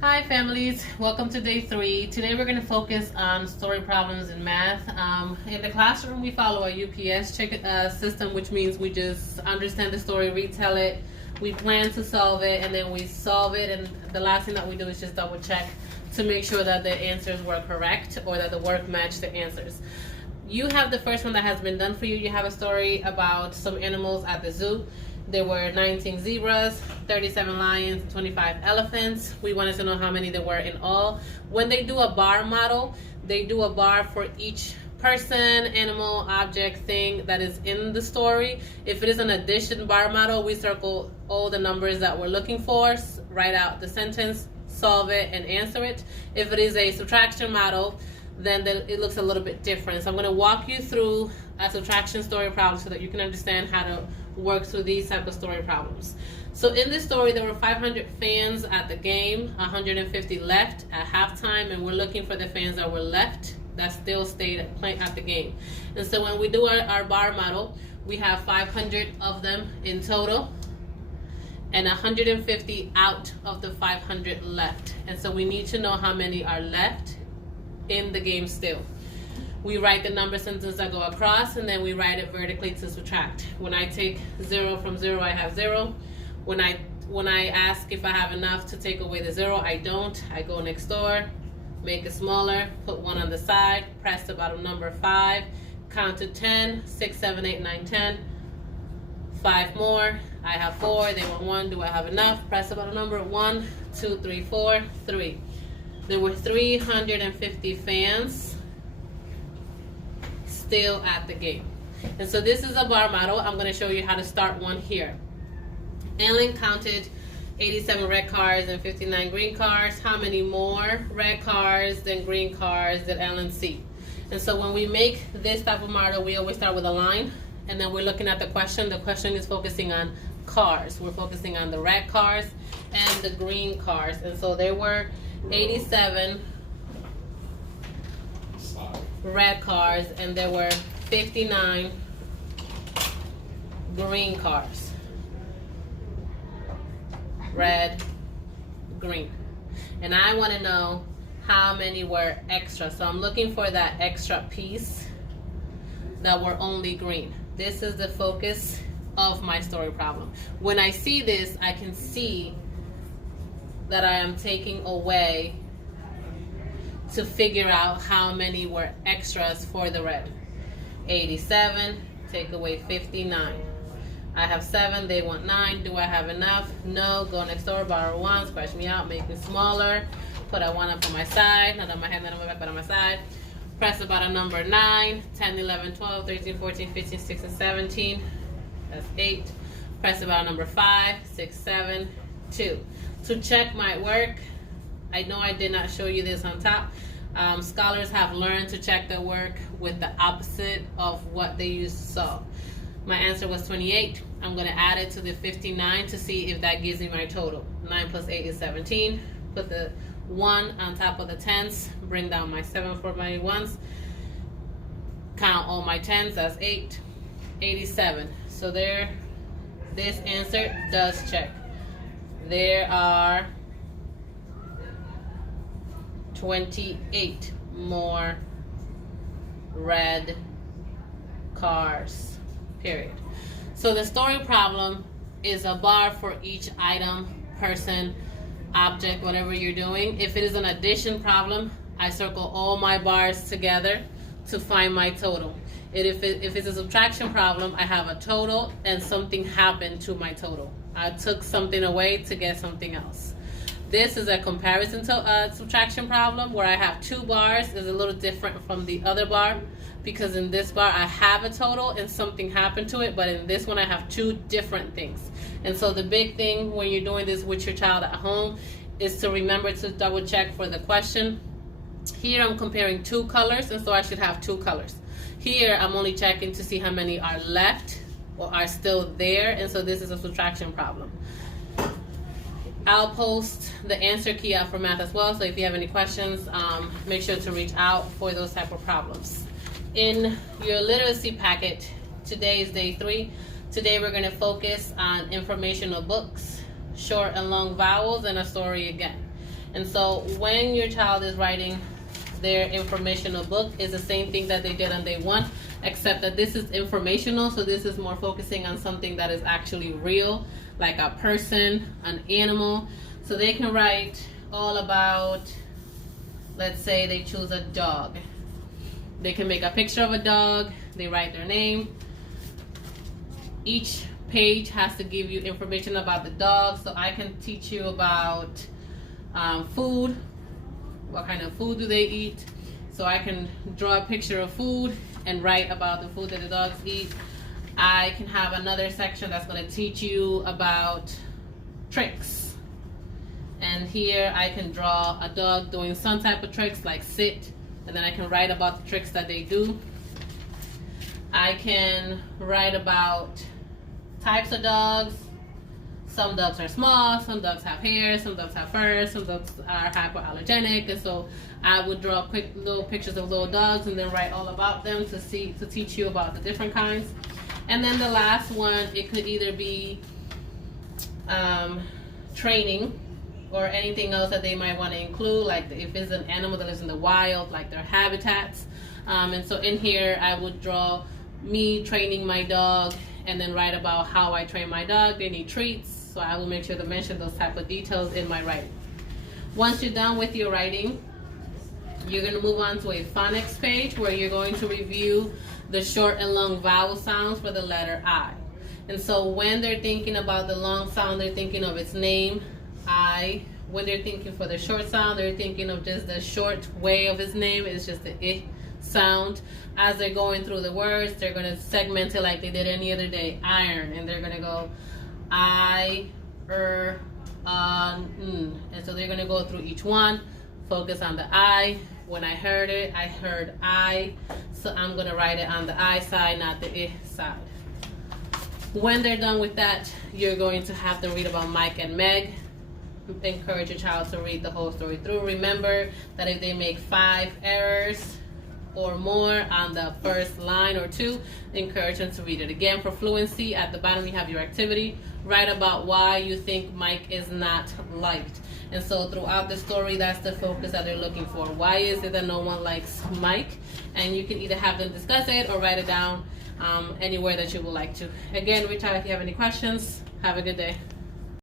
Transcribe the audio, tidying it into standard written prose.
Hi families, welcome to day 3. Today we're going to focus on story problems in math. In the classroom we follow a UPS system, which means we just understand the story, retell it, we plan to solve it, and then we solve it, and the last thing that we do is just double check to make sure that the answers were correct or that the work matched the answers. You have the first one that has been done for you. You have a story about some animals at the zoo. There were 19 zebras, 37 lions, 25 elephants. We wanted to know how many there were in all. When they do a bar model, they do a bar for each person, animal, object, thing that is in the story. If it is an addition bar model, we circle all the numbers that we're looking for, write out the sentence, solve it, and answer it. If it is a subtraction model, then it looks a little bit different. So I'm going to walk you through a subtraction story problem so that you can understand how to work through these type of story problems. So in this story, there were 500 fans at the game, 150 left at halftime, and we're looking for the fans that were left that still stayed playing at the game. And so when we do our bar model, we have 500 of them in total and 150 out of the 500 left. And so we need to know how many are left in the game still. We write the number sentences that go across, and then we write it vertically to subtract. When I take 0 from 0, I have 0. When I ask if I have enough to take away the 0, I don't. I go next door, make it smaller, put 1 on the side, press the bottom number 5, count to 10, 6, 7, 8, 9, 10. 5 more. I have 4. They want 1. Do I have enough? Press the bottom number 1, 2, 3, 4, 3. There were 350 fans still at the game. And so this is a bar model. I'm going to show you how to start one here. Ellen counted 87 red cars and 59 green cars. How many more red cars than green cars did Ellen see? And so when we make this type of model, we always start with a line, and then we're looking at the question. The question is focusing on cars. We're focusing on the red cars and the green cars. And so there were 87 red cars and there were 59 green cars. Red, green. And I want to know how many were extra. So I'm looking for that extra piece that were only green. This is the focus of my story problem. When I see this, I can see that I am taking away to figure out how many were extras for the red. 87, take away 59. I have 7, they want 9. Do I have enough? No. Go next door, borrow 1, scratch me out, make me smaller. Put a 1 up on my side, not on my head, not on my back, but on my side. Press the bottom number 9, 10, 11, 12, 13, 14, 15, 16, 17. That's 8. Press the bottom number 5, 6, 7, 2. To check my work, I know I did not show you this on top. Scholars have learned to check their work with the opposite of what they used to solve. My answer was 28. I'm going to add it to the 59 to see if that gives me my total. 9 plus 8 is 17. Put the 1 on top of the tens. Bring down my 7 for my ones. Count all my tens. That's 8. 87. So there, this answer does check. There are 28 more red cars, period. So the story problem is a bar for each item, person, object, whatever you're doing. If it is an addition problem, I circle all my bars together to find my total. If it's a subtraction problem, I have a total and something happened to my total. I took something away to get something else. This is a comparison to subtraction problem where I have 2 bars. Is a little different from the other bar because in this bar I have a total and something happened to it, but in this one I have 2 different things. And so the big thing when you're doing this with your child at home is to remember to double check for the question. Here I'm comparing 2 colors, and so I should have 2 colors. Here I'm only checking to see how many are left or are still there, and so this is a subtraction problem. I'll post the answer key out for math as well, so if you have any questions, make sure to reach out for those type of problems. In your literacy packet, today is day 3. Today we're going to focus on informational books, short and long vowels, and a story again. And so when your child is writing their informational book, is the same thing that they did on day one, except that this is informational, so this is more focusing on something that is actually real, like a person, an animal. So they can write all about, let's say they choose a dog. They can make a picture of a dog, they write their name. Each page has to give you information about the dog, so I can teach you about food. What kind of food do they eat? So I can draw a picture of food and write about the food that the dogs eat. I can have another section that's going to teach you about tricks. And here I can draw a dog doing some type of tricks like sit, and then I can write about the tricks that they do. I can write about types of dogs. Some dogs are small, some dogs have hair, some dogs have fur, some dogs are hypoallergenic, and so I would draw quick little pictures of little dogs and then write all about them to teach you about the different kinds. And then the last one, it could either be training or anything else that they might want to include, like if it's an animal that lives in the wild, like their habitats. And so in here I would draw me training my dog and then write about how I train my dog. They need treats, so I will make sure to mention those type of details in my writing. Once you're done with your writing, you're going to move on to a phonics page where you're going to review the short and long vowel sounds for the letter I. And so when they're thinking about the long sound, they're thinking of its name, I. When they're thinking for the short sound, they're thinking of just the short way of his name. It's just the I sound. As they're going through the words, they're going to segment it like they did any other day. Iron, and they're going to go I, and so they're going to go through each one, focus on the I. When I heard it, I heard I, so I'm going to write it on the I side, not the I side. When they're done with that, you're going to have to read about Mike and Meg. Encourage your child to read the whole story through. Remember that if they make 5 errors or more on the first line or 2, encourage them to read it again. For fluency, at the bottom you have your activity. Write about why you think Mike is not liked. And so throughout the story, that's the focus that they're looking for. Why is it that no one likes Mike? And you can either have them discuss it or write it down anywhere that you would like to. Again, reach out if you have any questions. Have a good day.